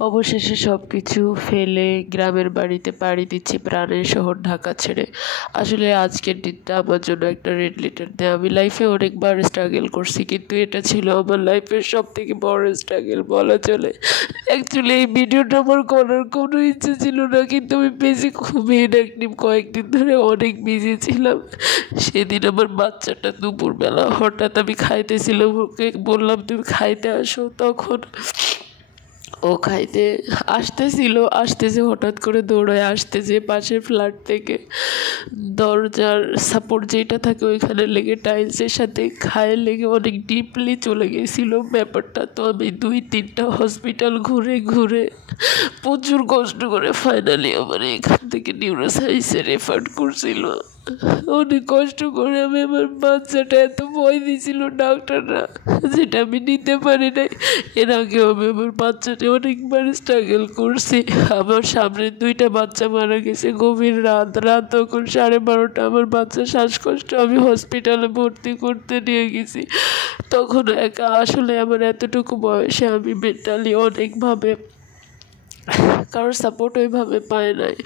অবশেষে সবকিছু ফেলে গ্রামের বাড়িতে পাড়ি দিচ্ছি প্রাণের শহর ঢাকা ছেড়ে। আসলে আজকের দিনটা আমার জন্য একটা রেড লেটার দেয়। আমি লাইফে অনেকবার স্ট্রাগল করছি, কিন্তু এটা ছিল আমার লাইফের সবথেকে বড় স্ট্রাগল বলা চলে। অ্যাকচুয়ালি এই ভিডিওটা আমার করার কোনো ইচ্ছে ছিল না, কিন্তু আমি বেশি খুবই ইনঅ্যাক্টিভ, কয়েকদিন ধরে অনেক বিজি ছিলাম। সেদিন আমার বাচ্চাটা দুপুরবেলা হঠাৎ আমি খাইতেছিলাম, ওকে বললাম তুমি খাইতে আসো। তখন ও খাইতে আসতেছে হঠাৎ করে দৌড়ায় আসতেছে পাশের ফ্ল্যাট থেকে, দরজার সাপোর্ট যেটা থাকে ওইখানে লেগে টাইলসের সাথে খায়ে লেগে অনেক ডিপলি চলে গেছিল ব্যাপারটা। তো আমি 2-3টা হসপিটাল ঘুরে ঘুরে প্রচুর কষ্ট করে ফাইনালি আমার এখান থেকে নিউরোসাইন্সে রেফার করছিল। অনেক কষ্ট করে আমি আমার বাচ্চাটা, এত ভয় দিয়েছিল ডাক্তাররা, যেটা আমি নিতে পারি নাই। এর আগেও আমি আমার বাচ্চাটা অনেকবার স্ট্রাগল করছি। আমার সামনে 2টা বাচ্চা মারা গেছে গভীর রাত তখন 12:30 আমার বাচ্চা শ্বাসকষ্ট, আমি হসপিটালে ভর্তি করতে নিয়ে গেছি। তখন একা, আসলে আমার এতটুকু বয়সে আমি মেন্টালি অনেকভাবে কারোর সাপোর্ট ওইভাবে পায় নাই।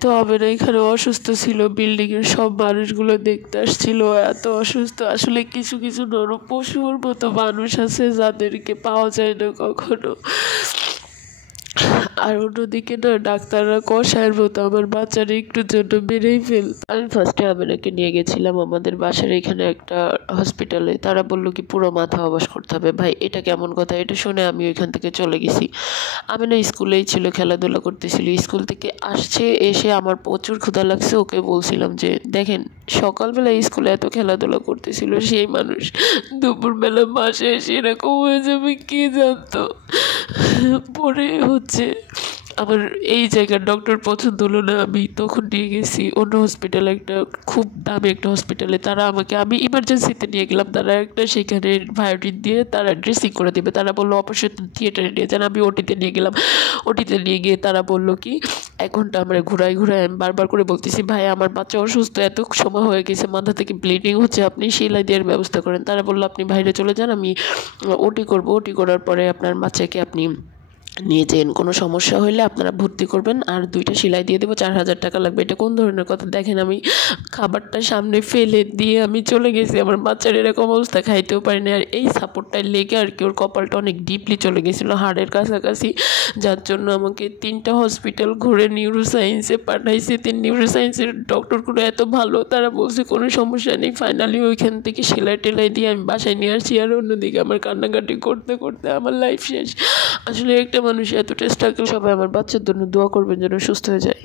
তো আমার এখানে অসুস্থ ছিল, বিল্ডিংয়ের সব মানুষগুলো দেখতে আসছিল এত অসুস্থ। আসলে কিছু কিছু নরম পশুর মতো মানুষ আছে যাদেরকে পাওয়া যায় না কখনো। আর অন্যদিকে না, ডাক্তাররা কষায়ের মতো আমার বাচ্চারা একটুর জন্য মেরেই ফেলত। আমি ফার্স্টে আমিনাকে নিয়ে গেছিলাম আমাদের বাসার এখানে একটা হসপিটালে। তারা বললো কি পুরো মাথা অবশ করতে হবে। ভাই এটা কেমন কথা? এটা শুনে আমি ওইখান থেকে চলে গেছি। আমিনা স্কুলেই ছিল, খেলাধুলা করতেছিল। স্কুল থেকে আসছে, এসে আমার প্রচুর ক্ষুধা লাগছে। ওকে বলছিলাম যে দেখেন, সকালবেলা স্কুলে এত খেলাধুলা করতেছিল সেই মানুষ, দুপুরবেলা বাসায় এসে এরকম হয়ে যাবে কে জানতো। পরে আমার এই জায়গার ডক্টর পছন্দ হলো না। আমি তখন নিয়ে গেছি অন্য হসপিটালে, একটা খুব দামি একটা হসপিটালে। আমি ইমার্জেন্সিতে নিয়ে গেলাম। তারা একটা সেখানে বায়োটিন দিয়ে তারা ড্রেসিং করে দেবে। তারা বললো অপারেশন থিয়েটারে নিয়ে যান। আমি ওটিতে নিয়ে গেলাম। ওটিতে নিয়ে গিয়ে তারা বললো কি 1 ঘন্টা আমরা ঘুরাই আমি বারবার করে বলতেছি ভাই আমার বাচ্চা অসুস্থ, এত সময় হয়ে গেছে, মাথা থেকে ব্লিডিং হচ্ছে, আপনি সেলাই দেওয়ার ব্যবস্থা করেন। তারা বললো আপনি বাইরে চলে যান, আমি ওটি করবো। ওটি করার পরে আপনার বাচ্চাকে আপনি নিয়ে যেন, কোনো সমস্যা হলে আপনারা ভর্তি করবেন, আর 2টা সেলাই দিয়ে দেবো, 4000 টাকা লাগবে। এটা কোন ধরনের কথা? দেখেন, আমি খাবারটা সামনে ফেলে দিয়ে আমি চলে গেছি। আমার বাচ্চার এরকম অবস্থা, খাইতেও পারিনি। আর এই সাপোর্টটায় লেগে আর কি ওর কপালটা অনেক ডিপলি চলে গেছিলো, হাড়ের কাছাকাছি, যার জন্য আমাকে 3টা হসপিটাল ঘুরে নিউরোসায়েন্সে পাঠাইছে। নিউরোসায়েন্সের ডক্টরগুলো এত ভালো, তারা বলছে কোনো সমস্যা নেই। ফাইনালি ওইখান থেকে সেলাই টেলাই দিয়ে আমি বাসায় নিয়ে আসছি। আর অন্যদিকে আমার কান্নাকাটি করতে করতে আমার লাইফ শেষ। আসলে একটা মানুষ এতটা স্ট্রাগল। সবাই আমার বাচ্চার জন্য দোয়া করবেন যেন সুস্থ হয়ে যায়।